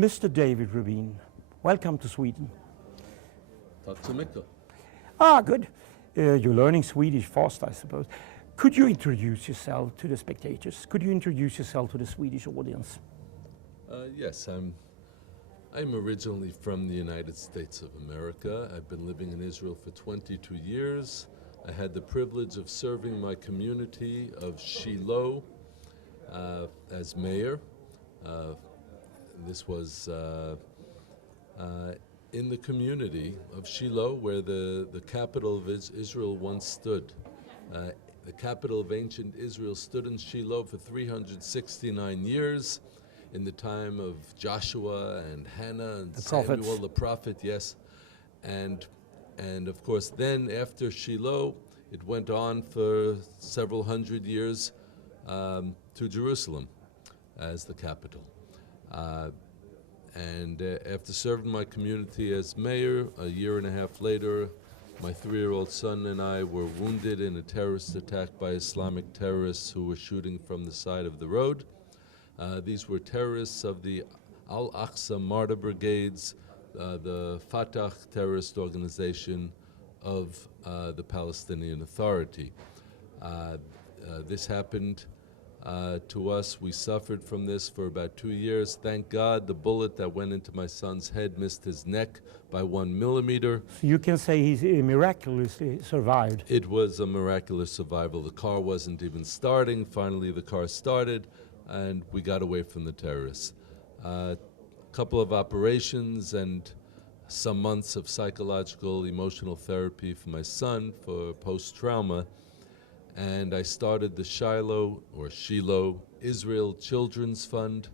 Mr. David Rubin, welcome to Sweden. Tack så mycket. Good. You're learning Swedish fast, I suppose. Could you introduce yourself to the spectators? Could you introduce yourself to the Swedish audience? Yes, I'm originally from the United States of America. I've been living in Israel for 22 years. I had the privilege of serving my community of Shiloh as mayor. This was in the community of Shiloh, where the capital of Israel once stood. The capital of ancient Israel stood in Shiloh for 369 years, in the time of Joshua and Hannah and Samuel the prophet, yes. And of course then after Shiloh, it went on for several hundred years to Jerusalem as the capital. And after serving my community as mayor, a year and a half later, my 3-year-old son and I were wounded in a terrorist attack by Islamic terrorists who were shooting from the side of the road. These were terrorists of the Al-Aqsa Martyr Brigades, the Fatah terrorist organization of the Palestinian Authority. This happened to us. We suffered from this for about 2 years. Thank God the bullet that went into my son's head missed his neck by 1 millimeter. So you can say he's miraculously survived. It was a miraculous survival. The car wasn't even starting. Finally, the car started, and we got away from the terrorists. A couple of operations and some months of psychological, emotional therapy for my son for post-trauma. And I started the Shiloh Israel Children's Fund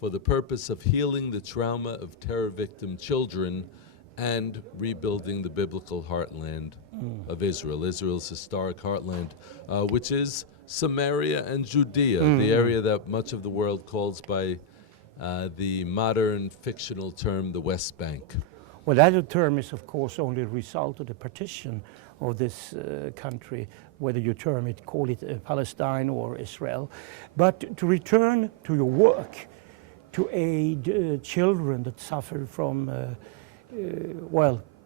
for the purpose of healing the trauma of terror victim children and rebuilding the biblical heartland of Israel, Israel's historic heartland, which is Samaria and Judea, the area that much of the world calls by the modern fictional term the West Bank. Well, that term is, of course, only a result of the partition of this country, whether you call it Palestine or Israel. But to return to your work, to aid children that suffer from,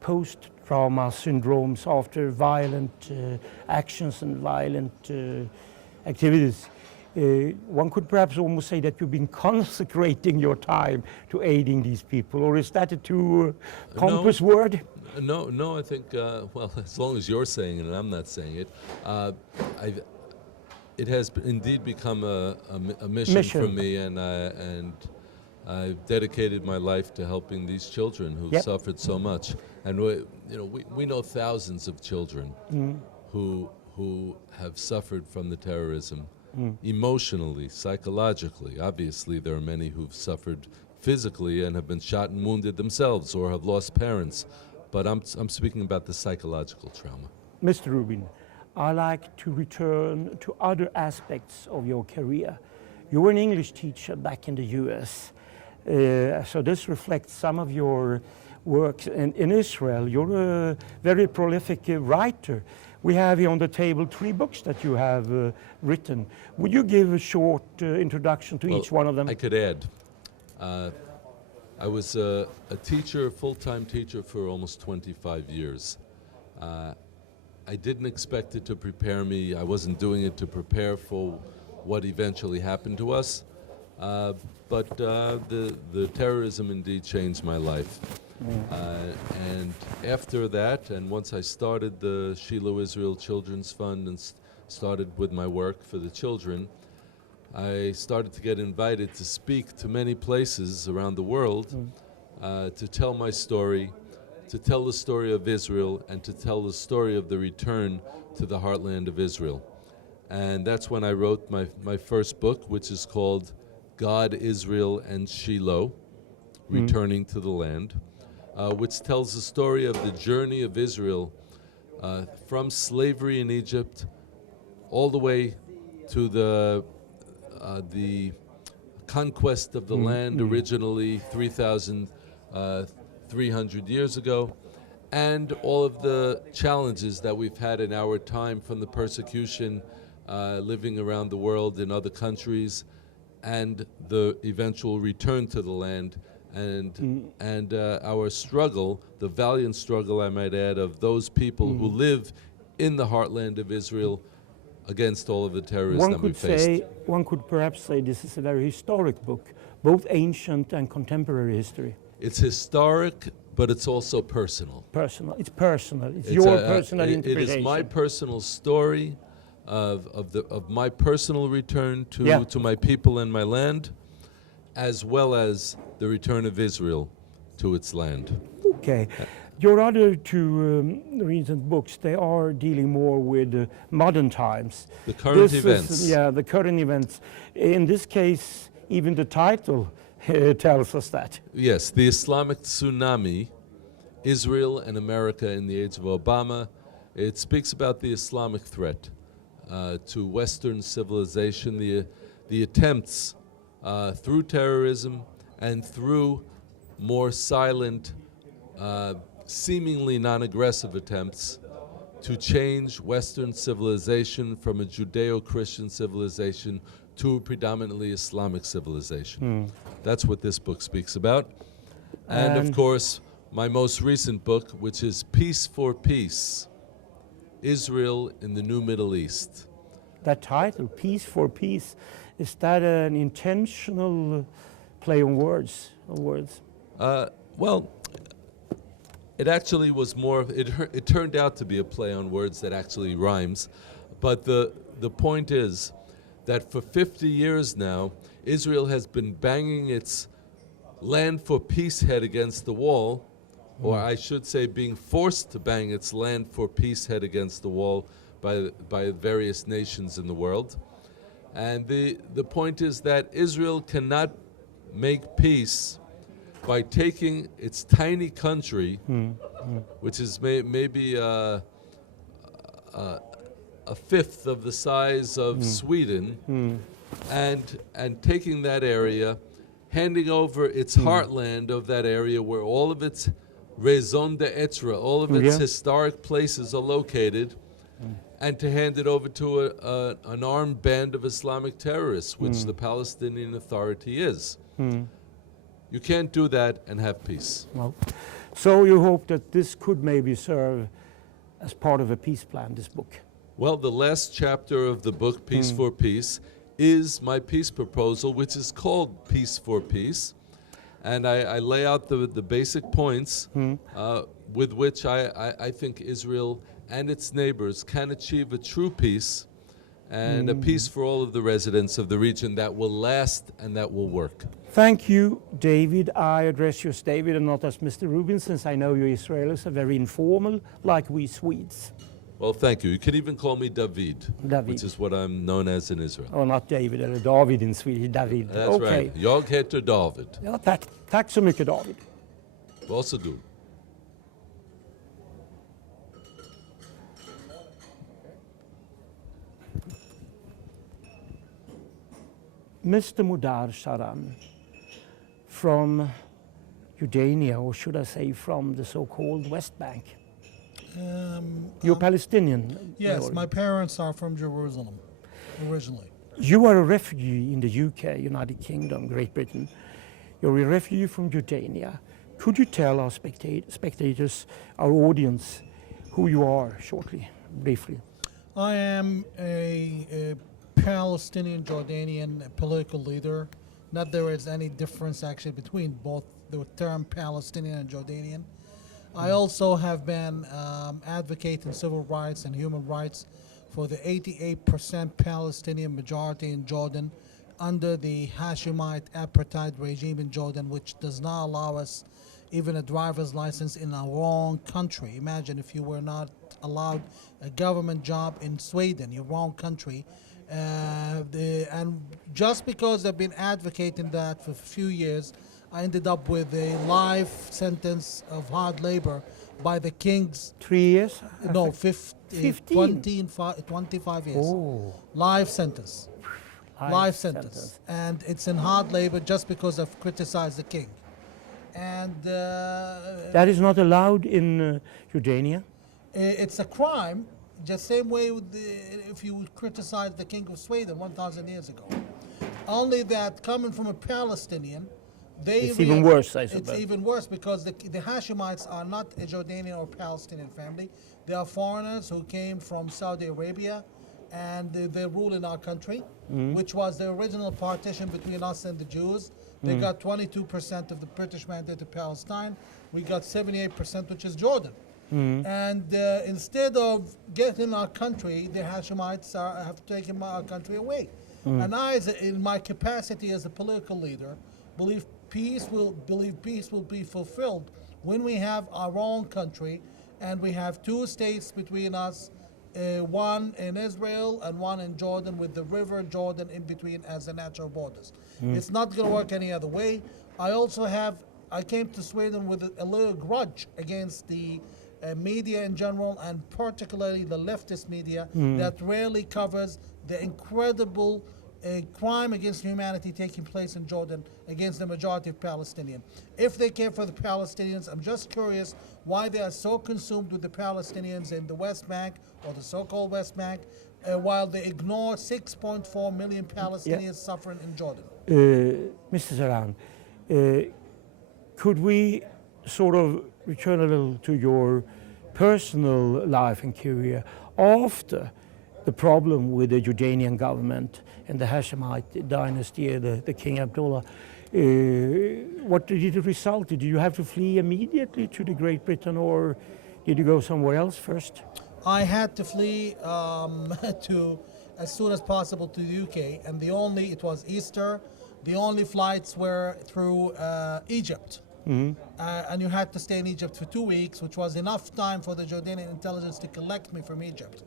post-trauma syndromes after violent actions and violent activities, one could perhaps almost say that you've been consecrating your time to aiding these people, or is that a too pompous word? No, I think, well, as long as you're saying it and I'm not saying it, it has indeed become a mission for me, and I've dedicated my life to helping these children who've suffered so much. And we know thousands of children who have suffered from the terrorism. Emotionally, psychologically. Obviously, there are many who've suffered physically and have been shot and wounded themselves or have lost parents. But I'm speaking about the psychological trauma. Mr. Rubin, I like to return to other aspects of your career. You were an English teacher back in the US. So this reflects some of your work. And in Israel, you're a very prolific writer. We have here on the table 3 books that you have written. Would you give a short introduction to each one of them? I could add. I was a teacher, full-time teacher for almost 25 years. I didn't expect it to prepare me. I wasn't doing it to prepare for what eventually happened to us. But the terrorism indeed changed my life. And after that, and once I started the Shiloh Israel Children's Fund and started with my work for the children, I started to get invited to speak to many places around the world to tell my story, to tell the story of Israel, and to tell the story of the return to the heartland of Israel. And that's when I wrote my first book, which is called God, Israel, and Shiloh, Returning to the Land, which tells the story of the journey of Israel from slavery in Egypt all the way to the conquest of the land originally 3,300 years ago, and all of the challenges that we've had in our time from the persecution living around the world in other countries, and the eventual return to the land and our struggle, the valiant struggle, I might add, of those people who live in the heartland of Israel against all of the terrorists that we faced. One could perhaps say this is a very historic book, both ancient and contemporary history. It's historic, but it's also personal. Personal. It's personal. It's your personal interpretation. It is my personal story of my personal return to my people and my land, as well as the return of Israel to its land. Okay. Your other two recent books, they are dealing more with modern times. The current events. The current events. In this case, even the title tells us that. Yes, the Islamic tsunami, Israel and America in the age of Obama. It speaks about the Islamic threat to Western civilization, the attempts through terrorism and through more silent, seemingly non-aggressive attempts to change Western civilization from a Judeo-Christian civilization to a predominantly Islamic civilization. That's what this book speaks about. And of course, my most recent book, which is Peace for Peace, Israel in the New Middle East. That title, Peace for Peace, is that an intentional play on words? Well, it actually was more, it turned out to be a play on words that actually rhymes. But the point is that for 50 years now, Israel has been banging its land for peace head against the wall, or I should say being forced to bang its land for peace head against the wall by various nations in the world. And the point is that Israel cannot make peace by taking its tiny country, which is maybe a fifth of the size of Sweden, and taking that area, handing over its heartland of that area where all of its raison d'etre, all of its historic places are located, and to hand it over to an armed band of Islamic terrorists, which the Palestinian Authority is. You can't do that and have peace. Well, so you hope that this could maybe serve as part of a peace plan, this book? Well, the last chapter of the book, Peace for Peace, is my peace proposal, which is called Peace for Peace. And I lay out the basic points with which I think Israel and its neighbors can achieve a true peace, and a peace for all of the residents of the region that will last and that will work. Thank you, David. I address you as David and not as Mr. Rubin, since I know you Israelis are very informal, like we Swedes. Well, thank you. You can even call me David, which is what I'm known as in Israel. Oh, not David, eller David in Swedish, David. That's right. Jag heter David. Ja, tack så mycket, David. Varsågod. Mr. Mudar Zahran, from Jordania, or should I say from the so-called West Bank? You're Palestinian? Yes, my parents are from Jerusalem, originally. You are a refugee in the UK, United Kingdom, Great Britain. You're a refugee from Jordania. Could you tell our spectators, our audience, who you are shortly, briefly? I am a Palestinian Jordanian political leader. Not there is any difference actually between both the term Palestinian and Jordanian. I also have been advocating civil rights and human rights for the 88% Palestinian majority in Jordan under the Hashemite apartheid regime in Jordan, which does not allow us even a driver's license in our own country. Imagine if you were not allowed a government job in Sweden, your own country. And just because I've been advocating that for a few years, I ended up with a life sentence of hard labor by the king's. 3 years? No, 15. 25 years. Oh. Life sentence. Life sentence. And it's in hard labor just because I've criticized the king. And that is not allowed in Jordania? It's a crime, just same way with if you would criticize the king of Sweden 1,000 years ago. Only that coming from a Palestinian, It's even worse, I suppose. It's even worse because the Hashemites are not a Jordanian or Palestinian family. They are foreigners who came from Saudi Arabia, and they rule in our country, which was the original partition between us and the Jews. They got 22% of the British mandate of Palestine. We got 78%, which is Jordan. And instead of getting our country, the Hashemites have taken our country away. And I, in my capacity as a political leader, believe peace will be fulfilled when we have our own country, and we have two states between us, one in Israel and one in Jordan, with the river Jordan in between as the natural borders. It's not going to work any other way. I came to Sweden with a little grudge against the media in general, and particularly the leftist media that rarely covers the incredible crime against humanity taking place in Jordan against the majority of Palestinians. If they care for the Palestinians, I'm just curious why they are so consumed with the Palestinians in the West Bank, or the so-called West Bank, while they ignore 6.4 million Palestinians suffering in Jordan. Mr. Zahran, could we sort of return a little to your personal life and career after the problem with the Jordanian government and the Hashemite dynasty, the King Abdullah? What did it result? Did you have to flee immediately to the Great Britain, or did you go somewhere else first? I had to flee to as soon as possible to the UK, and it was Easter. The only flights were through Egypt. And you had to stay in Egypt for 2 weeks, which was enough time for the Jordanian intelligence to collect me from Egypt.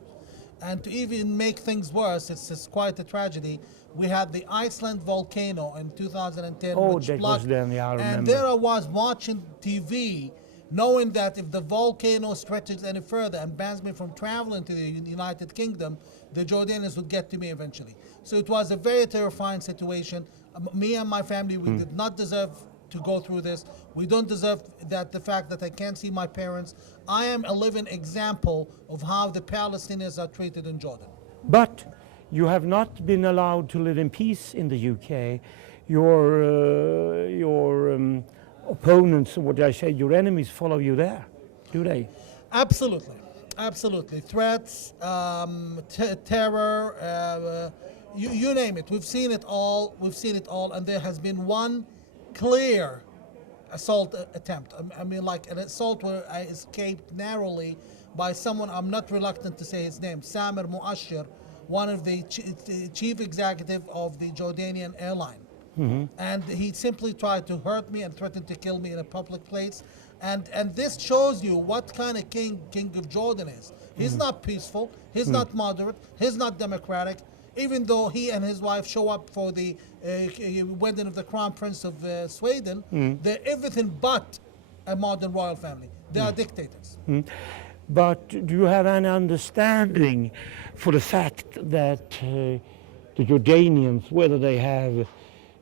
And to even make things worse, it's quite a tragedy. We had the Iceland volcano in 2010, which that blocked, was then, yeah, I remember. and there I was watching TV, knowing that if the volcano stretches any further and bans me from traveling to the United Kingdom, the Jordanians would get to me eventually. So it was a very terrifying situation. Me and my family, we did not deserve to go through this. We don't deserve the fact that I can't see my parents. I am a living example of how the Palestinians are treated in Jordan. But you have not been allowed to live in peace in the UK. Your opponents, what I say, your enemies follow you there, do they? Absolutely, absolutely. Threats, terror, you name it. We've seen it all. And there has been one clear assault attempt. I mean, like an assault where I escaped narrowly by someone, I'm not reluctant to say his name, Samir Muashir, one of the chief executive of the Jordanian airline. And he simply tried to hurt me and threatened to kill me in a public place. And this shows you what kind of king of Jordan is. He's not peaceful, he's not moderate, he's not democratic. Even though he and his wife show up for the wedding of the Crown Prince of Sweden, they're everything but a modern royal family. They are dictators. But do you have any understanding for the fact that the Jordanians, whether they have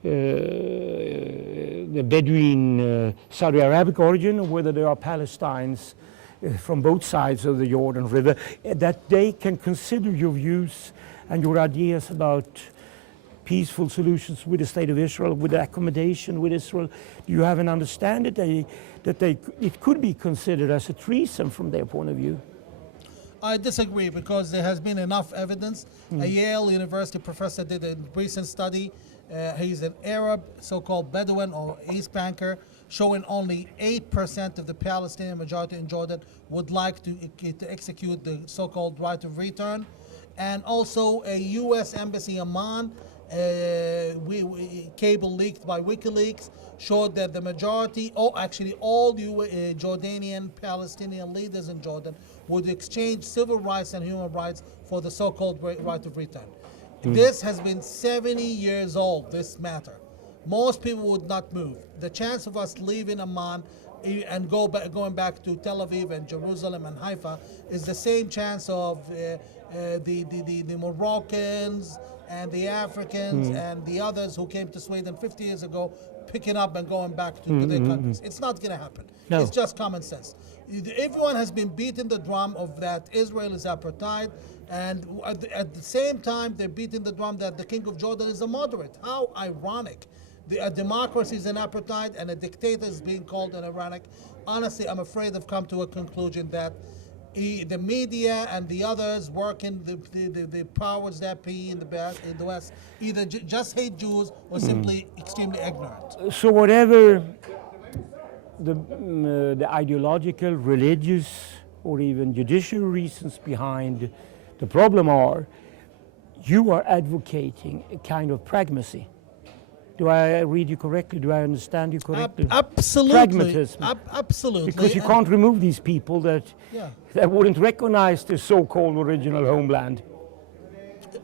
the Bedouin Saudi Arabic origin, or whether they are Palestinians from both sides of the Jordan River, that they can consider your views and your ideas about peaceful solutions with the state of Israel, with the accommodation with Israel? Do you have an understanding that it could be considered as a treason from their point of view? I disagree, because there has been enough evidence. A Yale University professor did a recent study. He's an Arab, so-called Bedouin or East Banker, showing only 8% of the Palestinian majority in Jordan would like to execute the so-called right of return. And also a U.S. embassy in Amman, cable leaked by WikiLeaks, showed that the majority, actually all Jordanian Palestinian leaders in Jordan would exchange civil rights and human rights for the so-called right of return. This has been 70 years old, this matter. Most people would not move. The chance of us leaving Amman and going back to Tel Aviv and Jerusalem and Haifa is the same chance of the Moroccans and the Africans and the others who came to Sweden 50 years ago picking up and going back to their countries. It's not going to happen. No. It's just common sense. Everyone has been beating the drum of that Israel is apartheid, and at the same time they're beating the drum that the King of Jordan is a moderate. How ironic. A democracy is an apartheid and a dictator is being called an Iranic. Honestly, I'm afraid I've come to a conclusion that the media and the others working the powers that be in the West either just hate Jews or simply extremely ignorant. So whatever the ideological, religious, or even judicial reasons behind the problem are, you are advocating a kind of pragmacy. Do I read you correctly? Do I understand you correctly? Absolutely. Pragmatism. Absolutely. Because you can't remove these people that wouldn't recognize the so-called original homeland.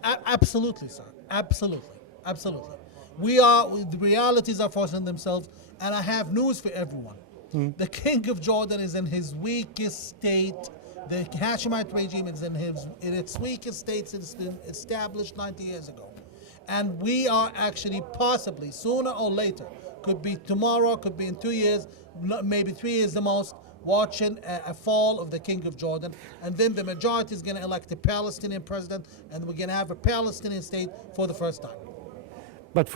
Absolutely, sir. Absolutely. The realities are forcing themselves, and I have news for everyone. The King of Jordan is in his weakest state. The Hashemite regime is in its weakest state since it's been established 90 years ago. And we are actually possibly, sooner or later, could be tomorrow, could be in 2 years, maybe 3 years the most, watching a fall of the King of Jordan. And then the majority is going to elect a Palestinian president, and we're going to have a Palestinian state for the first time. But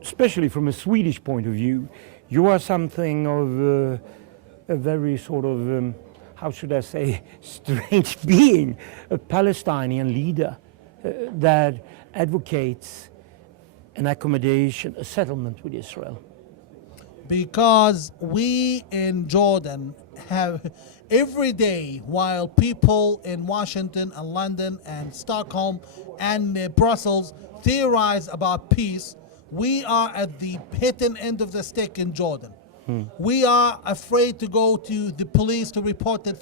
especially from a Swedish point of view, you are something of a very sort of, how should I say, strange being, a Palestinian leader that advocates an accommodation, a settlement with Israel. Because we in Jordan have every day, while people in Washington and London and Stockholm and Brussels theorize about peace, we are at the hitting end of the stick in Jordan. We are afraid to go to the police to report the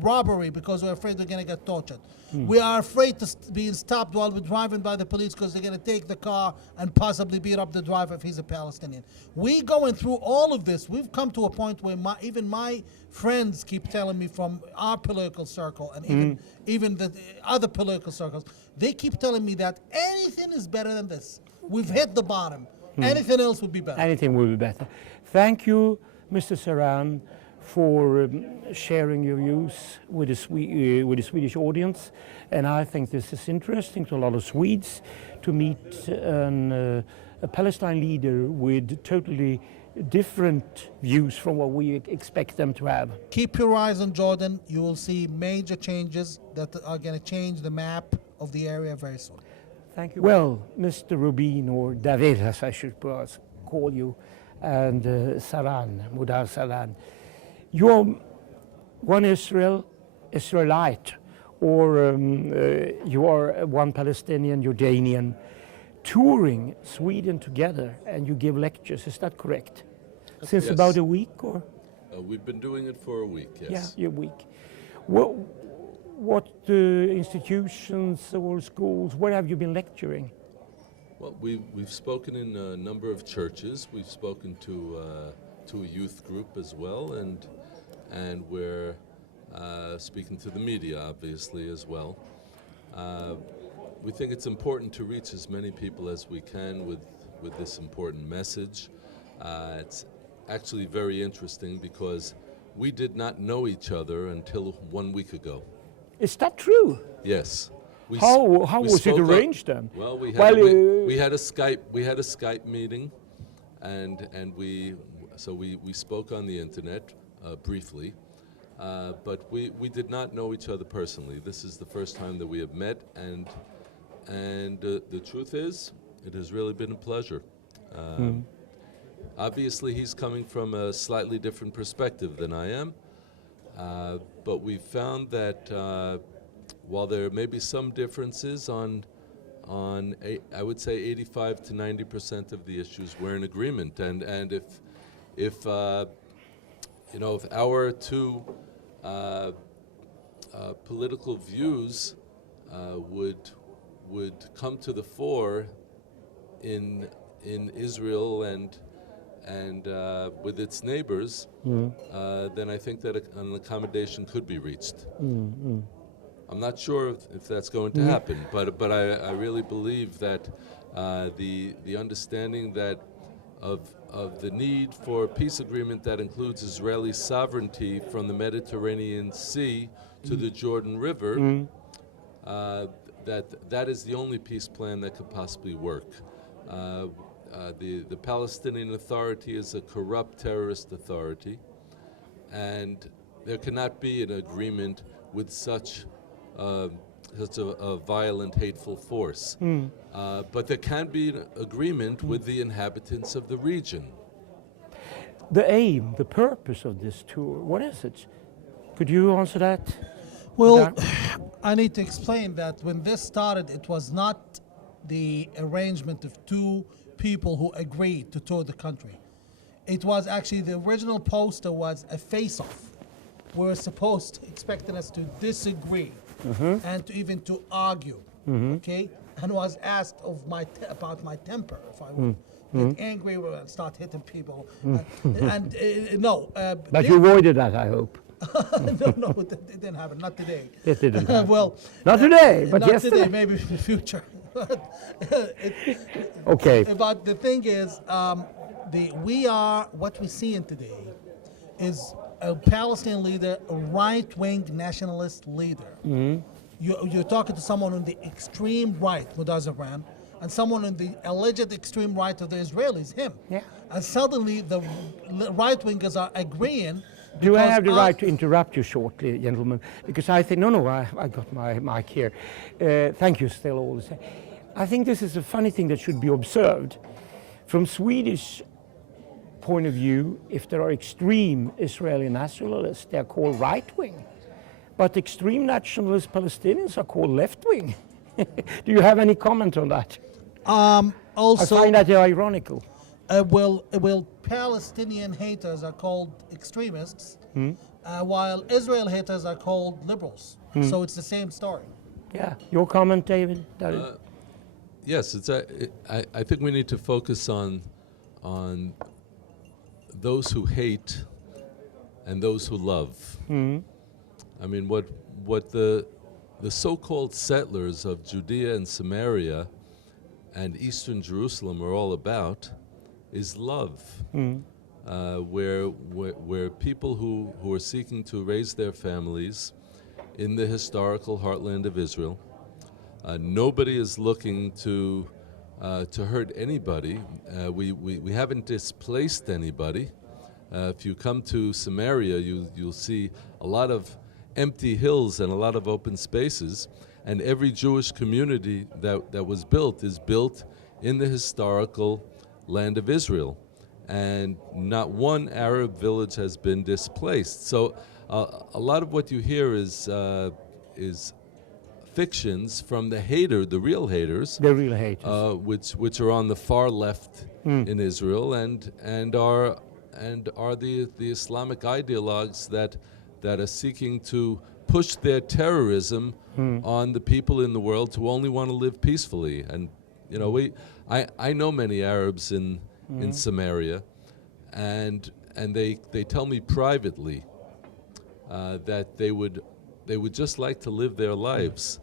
robbery because we're afraid we're going to get tortured. We are afraid to being stopped while we're driving by the police because they're going to take the car and possibly beat up the driver if he's a Palestinian. We going through all of this. We've come to a point where even my friends keep telling me from our political circle and even the other political circles, they keep telling me that anything is better than this. We've hit the bottom. Anything else would be better. Anything will be better. Thank you, Mr. Zahran, for sharing your views with the Swedish audience. And I think this is interesting to a lot of Swedes to meet a Palestine leader with totally different views from what we expect them to have. Keep your eyes on Jordan. You will see major changes that are going to change the map of the area very soon. Thank you. Well, Mr. Rubin, or Deras, I should call you, and Zahran, Mudar Zahran, you're one Israelite, or you are one Palestinian, Jordanian, touring Sweden together, and you give lectures. Is that correct? Since about a week, or? We've been doing it for a week, yes. Yeah, a week. What institutions or schools, where have you been lecturing? Well, we've spoken in a number of churches. We've spoken to a youth group as well, and we're speaking to the media, obviously, as well. We think it's important to reach as many people as we can with this important message. It's actually very interesting because we did not know each other until 1 week ago. Is that true? Yes. How was it arranged then? Well, we had a Skype meeting, and we spoke on the internet briefly, but we did not know each other personally. This is the first time that we have met, and the truth is, it has really been a pleasure. Obviously, he's coming from a slightly different perspective than I am, but we found that while there may be some differences on I would say 85 to 90% of the issues, we're in agreement, and if our two political views would come to the fore in Israel and with its neighbors, then I think that an accommodation could be reached. I'm not sure if that's going to happen, but I really believe that the understanding that of the need for a peace agreement that includes Israeli sovereignty from the Mediterranean Sea to the Jordan River, that is the only peace plan that could possibly work. the Palestinian Authority is a corrupt terrorist authority, and there cannot be an agreement with such a violent, hateful force. But there can be an agreement with the inhabitants of the region. The aim, the purpose of this tour, what is it? Could you answer that? Well, I need to explain that when this started, it was not the arrangement of two people who agreed to tour the country. It was actually, the original poster was a face-off. We were supposed to, expecting us to disagree and to even to argue, okay? And was asked of about my temper, if I would get angry and start hitting people. No. But you avoided that, I hope. No, it didn't happen. Not today. It didn't happen. Well, not today, but not yesterday. Today, maybe in the future. Okay. But the thing is, what we see in today is a Palestinian leader, a right-wing nationalist leader. You're talking to someone on the extreme right, Mudar Zahran, and someone on the alleged extreme right of the Israelis, him. Yeah. And suddenly the right-wingers are agreeing. Do I have the right to interrupt you shortly, gentlemen? Because I think, I got my mic here. Thank you still all the same. I think this is a funny thing that should be observed. From Swedish point of view, if there are extreme Israeli nationalists, they are called right-wing. But extreme nationalist Palestinians are called left-wing. Do you have any comment on that? Also, I find that ironical. Well, Palestinian haters are called extremists, while Israel haters are called liberals. So it's the same story. Yeah. Your comment, David? Yes, I think we need to focus on those who hate and those who love. I mean, what the so-called settlers of Judea and Samaria and Eastern Jerusalem are all about is love, where people who are seeking to raise their families in the historical heartland of Israel. Nobody is looking to hurt anybody. We haven't displaced anybody. If you come to Samaria, you'll see a lot of empty hills and a lot of open spaces, and every Jewish community that was built is built in the historical land of Israel, and not one Arab village has been displaced. So a lot of what you hear is fictions from the real haters, which are on the far left in Israel, and are the Islamic ideologues that are seeking to push their terrorism on the people in the world who only want to live peacefully. And I know many Arabs in Samaria, and they tell me privately that they would just like to live their lives,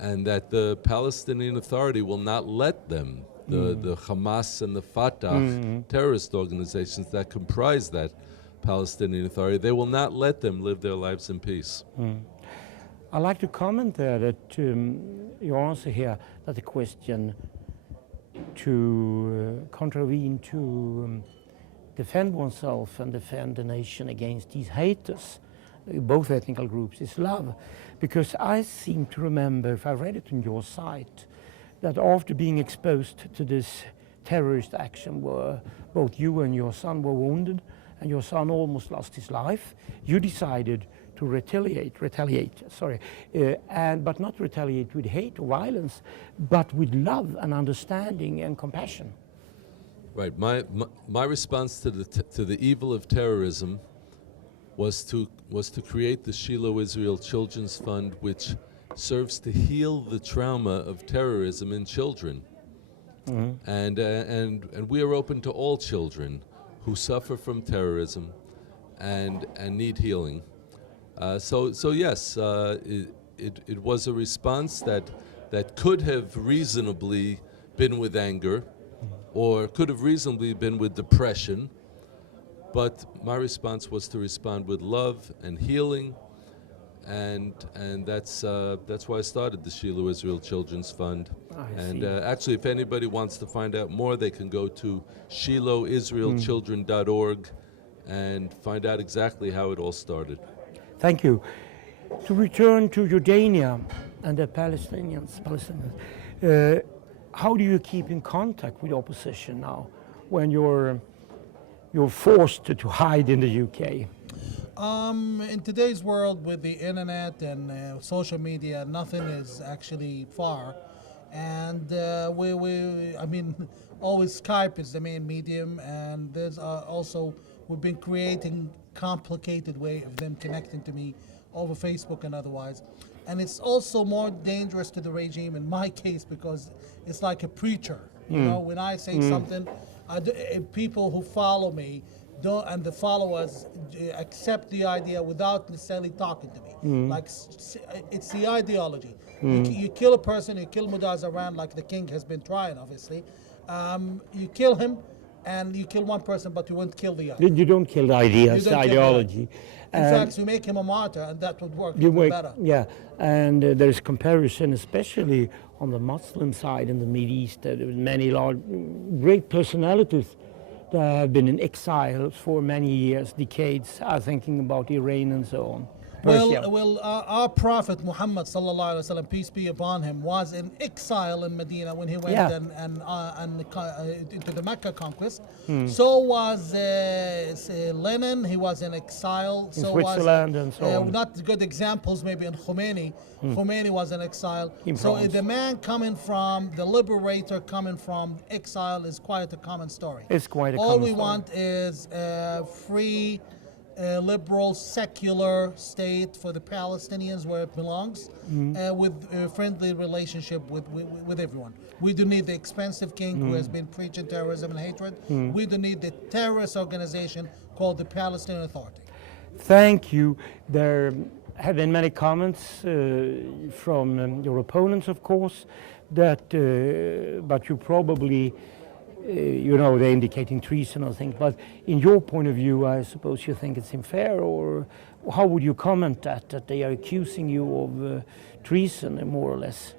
and that the Palestinian Authority will not let them, the Hamas and the Fatah terrorist organizations that comprise that Palestinian Authority, they will not let them live their lives in peace. I'd like to comment there that your answer here, that the question to contravene, to defend oneself and defend the nation against these haters, both ethnic groups, is love. Because I seem to remember, if I read it on your site, that after being exposed to this terrorist action where both you and your son were wounded and your son almost lost his life, you decided to retaliate, but not retaliate with hate or violence, but with love and understanding and compassion. Right. My response to the evil of terrorism was to create the Shiloh Israel Children's Fund, which serves to heal the trauma of terrorism in children. And we are open to all children who suffer from terrorism and need healing. So yes, it was a response that could have reasonably been with anger, or could have reasonably been with depression, but my response was to respond with love and healing, and that's why I started the Shiloh Israel Children's Fund. And see. actually, if anybody wants to find out more, they can go to shilohisraelchildren.org and find out exactly how it all started. Thank you. To return to Jordania and the Palestinians, how do you keep in contact with opposition now when you're forced to hide in the UK? In today's world with the internet and social media, nothing is actually far. And always Skype is the main medium, and there's also, we've been creating complicated way of them connecting to me over Facebook and otherwise. And it's also more dangerous to the regime in my case because it's like a preacher. You know, when I say something, people who follow me and the followers accept the idea without necessarily talking to me. Like it's the ideology. You kill a person, you kill Mudar Zahran, like the king has been trying, obviously. You kill him, and you kill one person, but you won't kill the other. You don't kill the ideas, the ideology. In fact, you make him a martyr, and that would work even better. Yeah, and there's comparison, especially on the Muslim side in the Middle East. There are many great personalities that have been in exile for many years, decades, thinking about Iran and so on. Well, our Prophet Muhammad sallallahu alaihi wasallam, peace be upon him, was in exile in Medina when he went into the Mecca conquest. So was Lenin. He was in exile. In Switzerland and so on. Not good examples, maybe in Khomeini. Khomeini was in exile. So the man coming from the liberator, coming from exile, is quite a common story. It's quite a All common we story. want is free. Liberal, secular state for the Palestinians where it belongs, with a friendly relationship with everyone. We don't need the expensive king who has been preaching terrorism and hatred. We don't need the terrorist organization called the Palestinian Authority. Thank you. There have been many comments from your opponents, of course, that, but you probably they're indicating treason or things, but in your point of view, I suppose you think it's unfair, or how would you comment that they are accusing you of treason, more or less?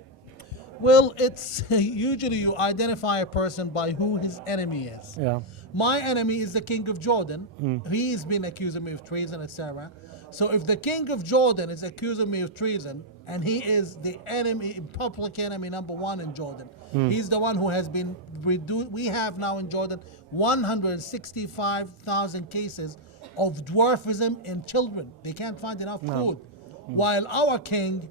Well, it's usually you identify a person by who his enemy is. Yeah. My enemy is the king of Jordan. He's been accusing me of treason, etc. So if the king of Jordan is accusing me of treason, and he is the enemy, public enemy number one in Jordan, he's the one who has been reduced. We have now in Jordan 165,000 cases of dwarfism in children. They can't find enough food. While our king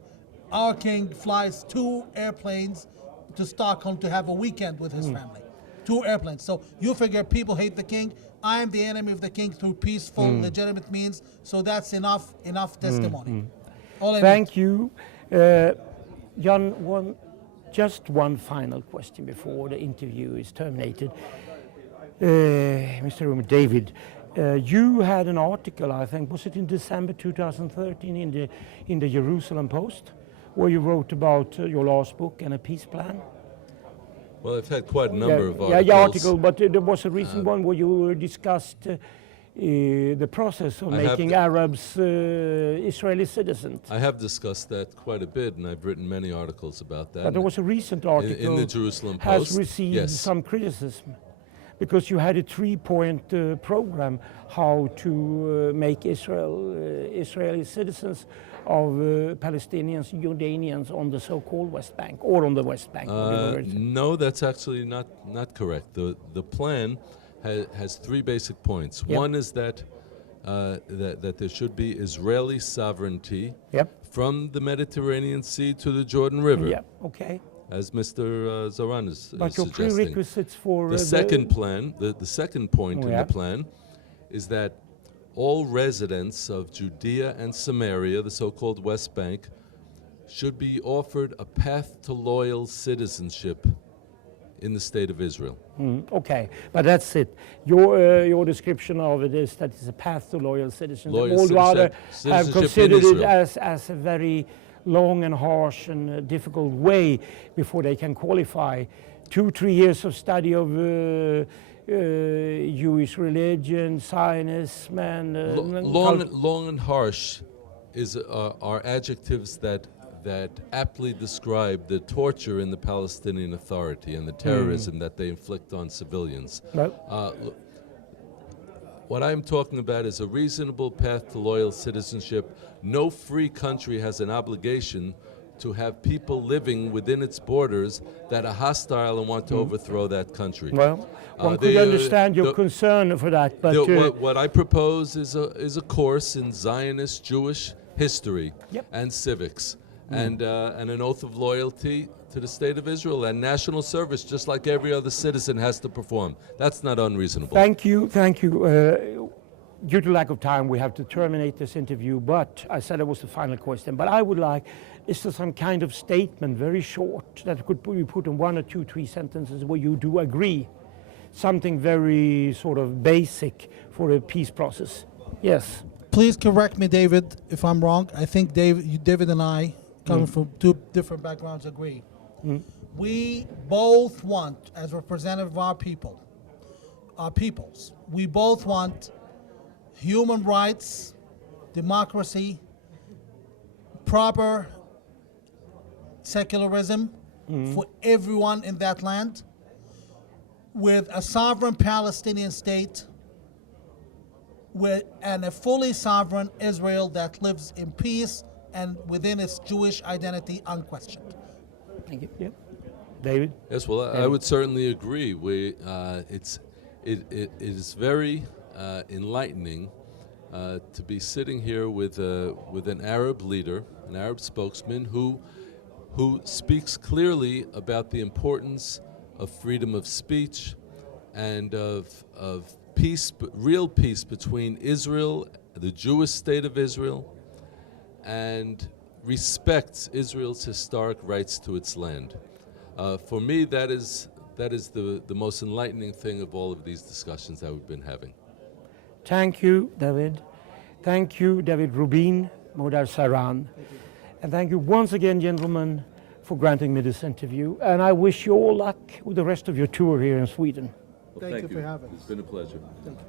flies 2 airplanes to Stockholm to have a weekend with his family. 2 airplanes. So you figure people hate the king. I am the enemy of the king through peaceful, legitimate means. So that's enough testimony. Thank you. John, just one final question before the interview is terminated. Mr. Rubin, David, you had an article, I think, was it in December 2013 in the Jerusalem Post, where you wrote about your last book and a peace plan? Well, I've had quite a number of articles. Yeah, article, but there was a recent one where you discussed the process of making Arabs Israeli citizens. I have discussed that quite a bit, and I've written many articles about that. But there was a recent article in the Jerusalem Post. Has received some criticism because you had a 3-point program how to make Israeli citizens of Palestinians, Jordanians on the so-called West Bank or on the West Bank. No, that's actually not correct. The plan has 3 basic points. Yep. One is that there should be Israeli sovereignty from the Mediterranean Sea to the Jordan River. Yeah, okay. As Mr. Zahran is but your suggesting. prerequisites for the second plan, the second point in the plan, is that all residents of Judea and Samaria, the so-called West Bank, should be offered a path to loyal citizenship in the state of Israel. Okay, but that's it. Your description of it is that it's a path to loyal citizenship. All rather have considered it as a very long and harsh and difficult way before they can qualify. 2-3 years of study of Jewish religion, Zionism, and long and harsh are adjectives that that aptly describe the torture in the Palestinian Authority and the terrorism that they inflict on civilians. Look, what I'm talking about is a reasonable path to loyal citizenship. No free country has an obligation to have people living within its borders that are hostile and want to overthrow that country. Well, one could understand your concern for that, but what I propose is a course in Zionist Jewish history and civics, and an oath of loyalty to the State of Israel and national service, just like every other citizen has to perform. That's not unreasonable. Thank you. Due to lack of time, we have to terminate this interview, but I said it was the final question. But I would like, is there some kind of statement, very short, that could be put in 1 or 2, 3 sentences where you do agree? Something very sort of basic for a peace process. Yes. Please correct me, David, if I'm wrong. I think David and I, coming from 2 different backgrounds, agree. We both want, as representative of our peoples, we both want human rights, democracy, proper secularism for everyone in that land, with a sovereign Palestinian state and a fully sovereign Israel that lives in peace and within its Jewish identity unquestioned. Thank you. Yeah. David? Yes, well, I would certainly agree. It is very enlightening to be sitting here with an Arab leader, an Arab spokesman who speaks clearly about the importance of freedom of speech and of peace, real peace between Israel, the Jewish state of Israel, and respects Israel's historic rights to its land. For me, that is the most enlightening thing of all of these discussions that we've been having. Thank you, David. Thank you, David Rubin, Mudar Zahran. And thank you once again, gentlemen, for granting me this interview. And I wish you all luck with the rest of your tour here in Sweden. Well, thank you for having us. It's been a pleasure. Thank you.